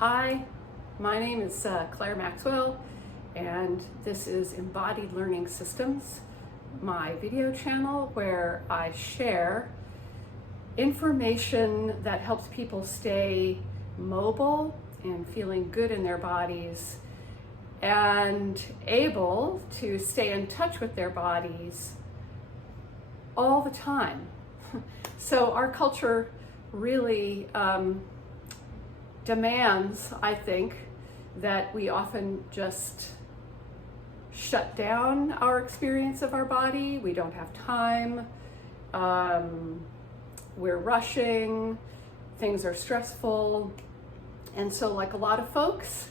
Hi, my name is Claire Maxwell, and this is Embodied Learning Systems, my video channel where I share information that helps people stay mobile and feeling good in their bodies and able to stay in touch with their bodies all the time. So our culture really demands, I think, that we often just shut down our experience of our body. We don't have time. We're rushing. Things are stressful. And so, like a lot of folks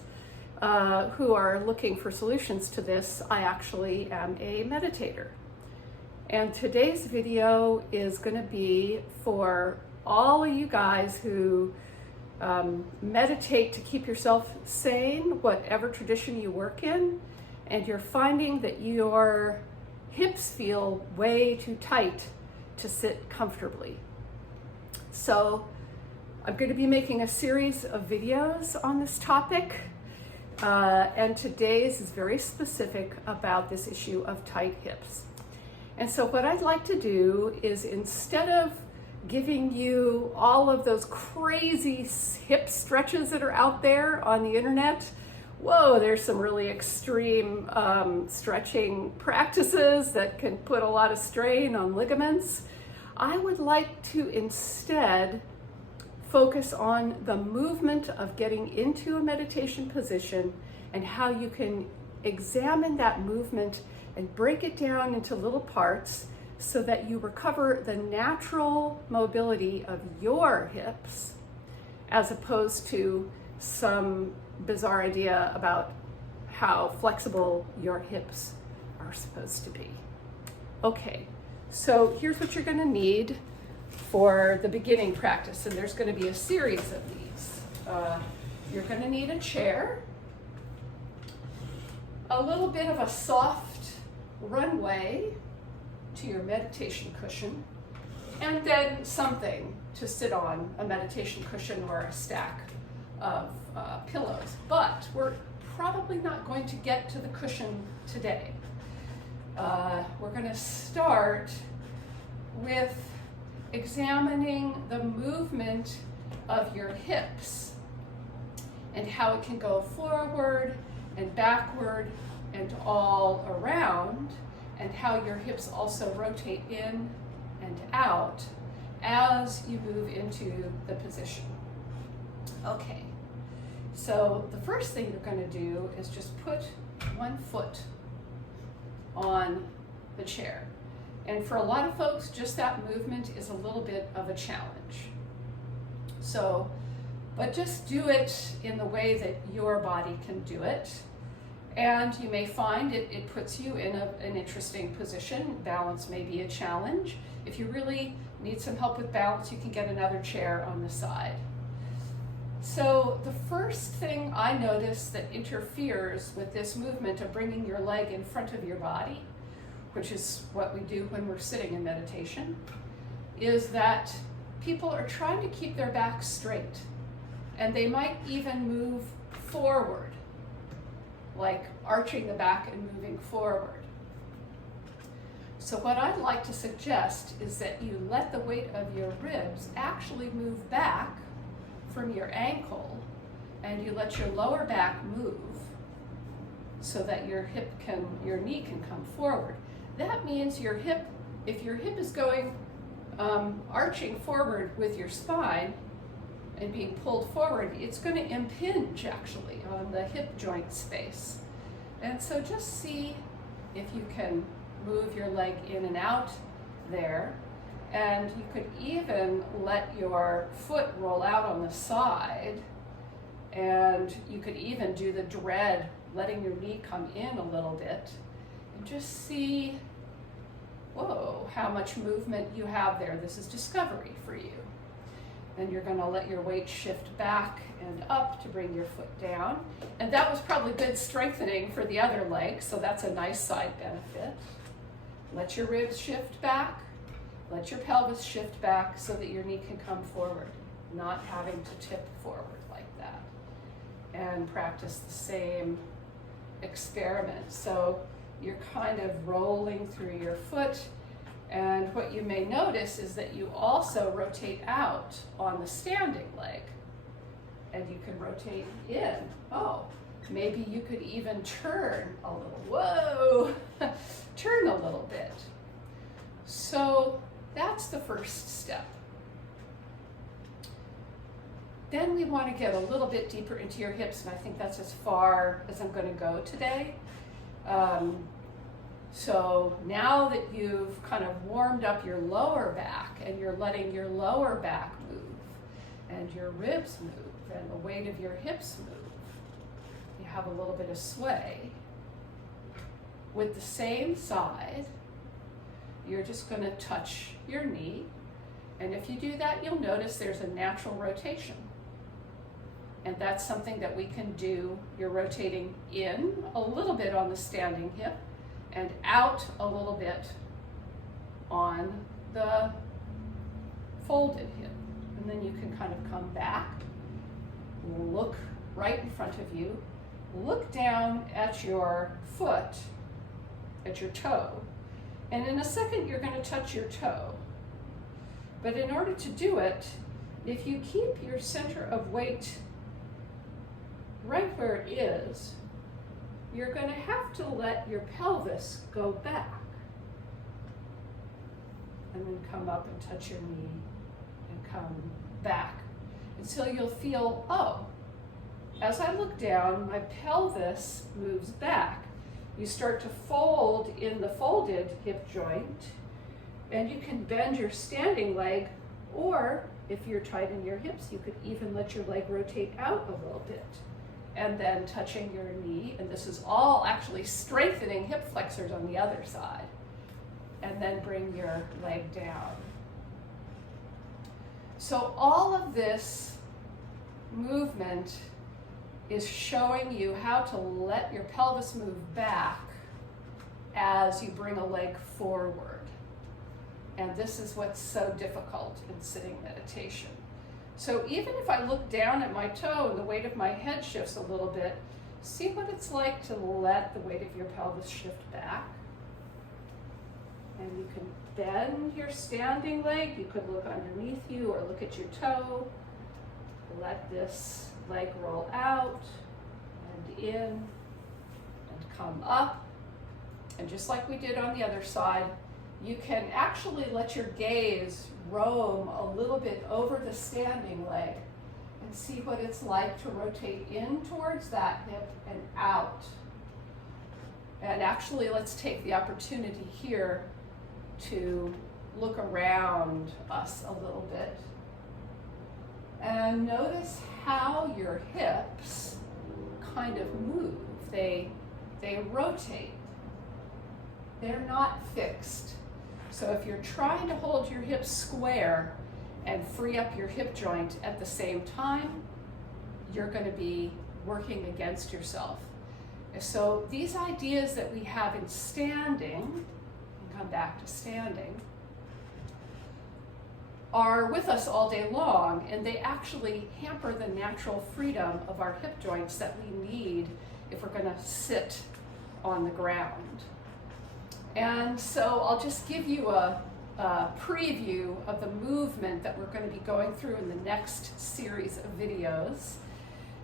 who are looking for solutions to this, I actually am a meditator. And today's video is going to be for all of you guys who meditate to keep yourself sane, whatever tradition you work in, and you're finding that your hips feel way too tight to sit comfortably. So I'm going to be making a series of videos on this topic, and today's is very specific about this issue of tight hips. And so what I'd like to do is, instead of giving you all of those crazy hip stretches that are out there on the internet, whoa, there's some really extreme stretching practices that can put a lot of strain on ligaments. I would like to instead focus on the movement of getting into a meditation position and how you can examine that movement and break it down into little parts so that you recover the natural mobility of your hips, as opposed to some bizarre idea about how flexible your hips are supposed to be. Okay, so here's what you're going to need for the beginning practice, and there's going to be a series of these. You're going to need a chair, a little bit of a soft runway to your meditation cushion, and then something to sit on, a meditation cushion or a stack of pillows. But we're probably not going to get to the cushion today. We're going to start with examining the movement of your hips and how it can go forward and backward and all around, and how your hips also rotate in and out as you move into the position. Okay, so the first thing you're going to do is just put one foot on the chair. And for a lot of folks, just that movement is a little bit of a challenge. So, but just do it in the way that your body can do it. And you may find it puts you in an interesting position. Balance may be a challenge. If you really need some help with balance, you can get another chair on the side. So the first thing I notice that interferes with this movement of bringing your leg in front of your body, which is what we do when we're sitting in meditation, is that people are trying to keep their back straight. And they might even move forward, like arching the back and moving forward. So what I'd like to suggest is that you let the weight of your ribs actually move back from your ankle, and you let your lower back move so that your knee can come forward. That means your hip, if your hip is going arching forward with your spine and being pulled forward, it's going to impinge actually on the hip joint space. And so just see if you can move your leg in and out there. And you could even let your foot roll out on the side, and you could even do the dread, letting your knee come in a little bit, and just see, whoa, how much movement you have there. This is discovery for you. Then you're going to let your weight shift back and up to bring your foot down. And that was probably good strengthening for the other leg, so that's a nice side benefit. Let your ribs shift back. Let your pelvis shift back so that your knee can come forward, not having to tip forward like that. and practice the same experiment. So you're kind of rolling through your foot, and what you may notice is that you also rotate out on the standing leg, and you can rotate in. Oh, maybe you could even turn a little. Whoa! Turn a little bit. So that's the first step. Then we want to get a little bit deeper into your hips, and I think that's as far as I'm going to go today. So now that you've kind of warmed up your lower back and you're letting your lower back move and your ribs move and the weight of your hips move, you have a little bit of sway. With the same side, you're just going to touch your knee, and if you do that, you'll notice there's a natural rotation. And that's something that we can do. You're rotating in a little bit on the standing hip and out a little bit on the folded hip. And then you can kind of come back, look right in front of you, look down at your foot, at your toe, and in a second you're going to touch your toe. But in order to do it, if you keep your center of weight right where it is, you're going to have to let your pelvis go back. And then come up and touch your knee and come back until you'll feel, oh, as I look down, my pelvis moves back. You start to fold in the folded hip joint, and you can bend your standing leg, or if you're tight in your hips, you could even let your leg rotate out a little bit. And then touching your knee, and this is all actually strengthening hip flexors on the other side. And then bring your leg down. So all of this movement is showing you how to let your pelvis move back as you bring a leg forward. And this is what's so difficult in sitting meditation. So even if I look down at my toe and the weight of my head shifts a little bit, see what it's like to let the weight of your pelvis shift back. And you can bend your standing leg. You could look underneath you or look at your toe. Let this leg roll out and in and come up. And just like we did on the other side, you can actually let your gaze roam a little bit over the standing leg and see what it's like to rotate in towards that hip and out. And actually, let's take the opportunity here to look around us a little bit and notice how your hips kind of move. They rotate. They're not fixed. So if you're trying to hold your hips square and free up your hip joint at the same time, you're going to be working against yourself. So these ideas that we have in standing, and come back to standing, are with us all day long, and they actually hamper the natural freedom of our hip joints that we need if we're going to sit on the ground. And so I'll just give you a preview of the movement that we're going to be going through in the next series of videos.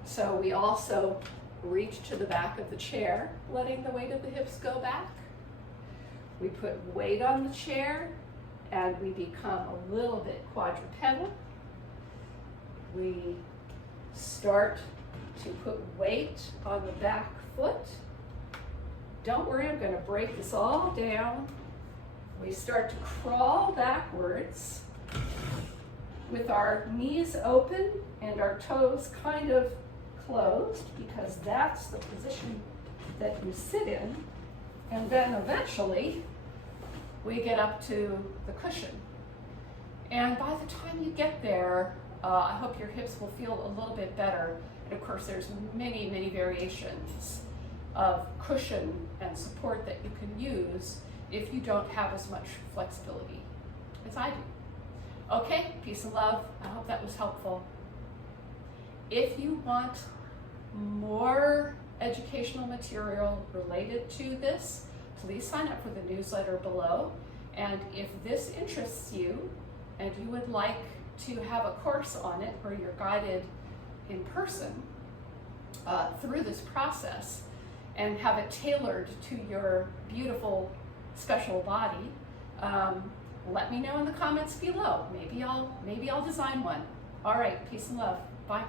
So we also reach to the back of the chair, letting the weight of the hips go back. We put weight on the chair, and we become a little bit quadrupedal. We start to put weight on the back foot. Don't worry, I'm going to break this all down. We start to crawl backwards with our knees open and our toes kind of closed, because that's the position that you sit in. And then eventually we get up to the cushion. And by the time you get there, I hope your hips will feel a little bit better. And of course, there's many, many variations of cushion and support that you can use if you don't have as much flexibility as I do. Okay, peace and love. I hope that was helpful. If you want more educational material related to this, please sign up for the newsletter below. And if this interests you and you would like to have a course on it where you're guided in person through this process and have it tailored to your beautiful special body, let me know in the comments below. Maybe I'll design one. All right, peace and love. Bye.